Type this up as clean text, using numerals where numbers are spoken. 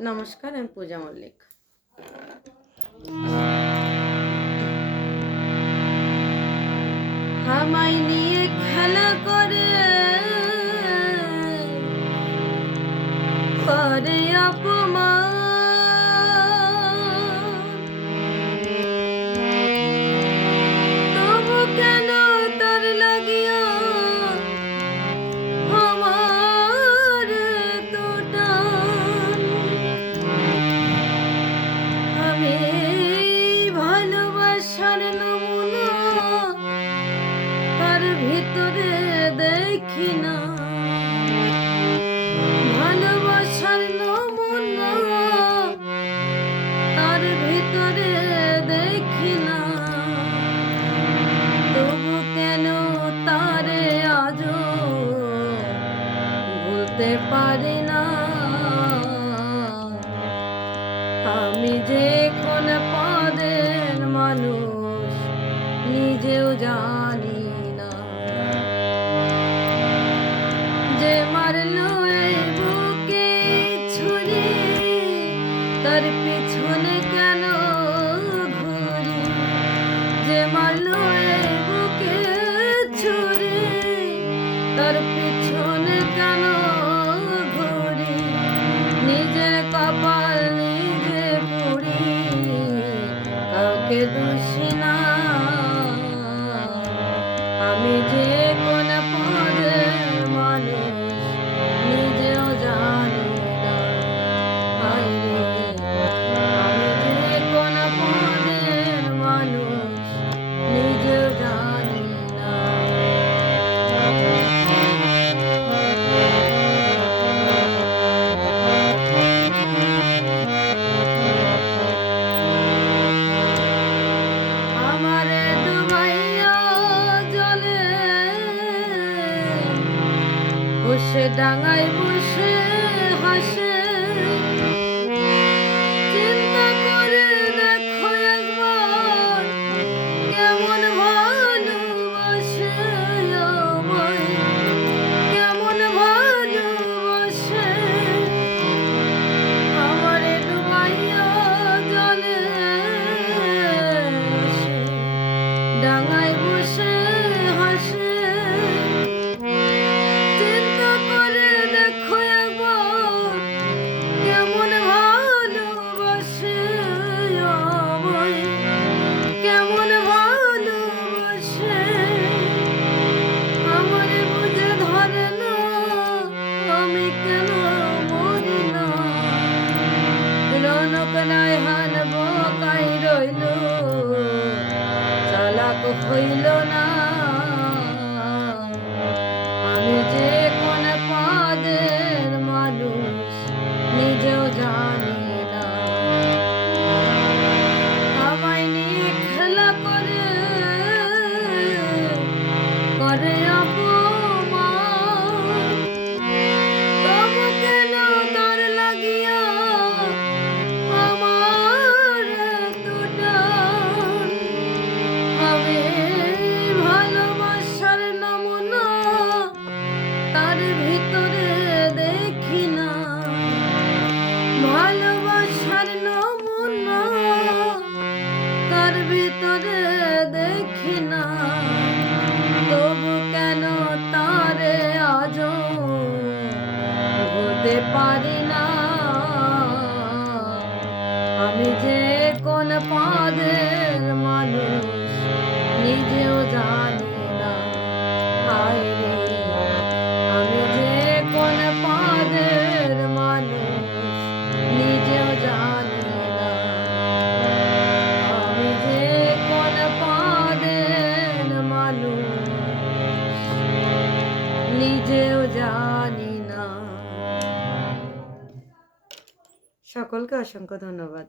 নমস্কার, আমি পূজা মল্লিক। আমায় নিয়ে খেলা করে অপমান, তবু কেন তার লাগিয়া আমার তো টান। আমি ভালোবাসার নমুনা তার ভিতরে দেখি না, ভালোবাসার নমুনা তার ভিতরে দেখি না, তবু কেন তারে আজও ভুলতে পারি না। আমি যে কোন পদের মানুষ নিজেও জানি না, যে মারলো এই বুকে ছুরি তার পিছনে কেন ঘুরি, যে মারলো এই বুকে ছুরি তার পিছনে কেন ঘুরি, নিজের কপাল নিজে পুড়ি কাউকে দোষী না। আমি যে কোন পদের মানুষ নিজেও জানি না, আমি যে কোন পদের মানুষ নিজেও জানি না। আমারে ডুবাইয়া জলে বসে ডাঙায় বসে হাসে, চিন্তা করে দেখো একবার কেমন ভালোবাসে আমায়, কেমন ভালোবাসে। আমারে ডুবাইয়া জলে ডাঙায় বসে হাসে, চিন্তা করে দেখো একবার কেমন ভালোবাসে আমায়, কেমন ভালোবাসে। আমারে বুঝে ধরে না, আমি কেন মরি না, রনক রায়হান বোকাই রইল, চালাক হইল না। আমি যে কোন পদের মানুষ নিজেও জানি না, আমায় নিয়ে খেলা করে অপমান, তবু কেন তার লাগিয়া আমার তো টান। আমি ভালোবাসার নমুনা তার ভিতরে দেখি না, ভালোবাসার নমুনা তার ভিতরে দেখি না, তবু কেন তারে আজও ভুলতে পারি না। আমি যে কোন পদের মানুষ নিজেও জানি না, হায় রে আমি যে কোন পদের মানুষ নিজেও জানি না, আমি যে কোন পদের মানুষ নিজেও জানি না। সকলকে অসংখ্য ধন্যবাদ।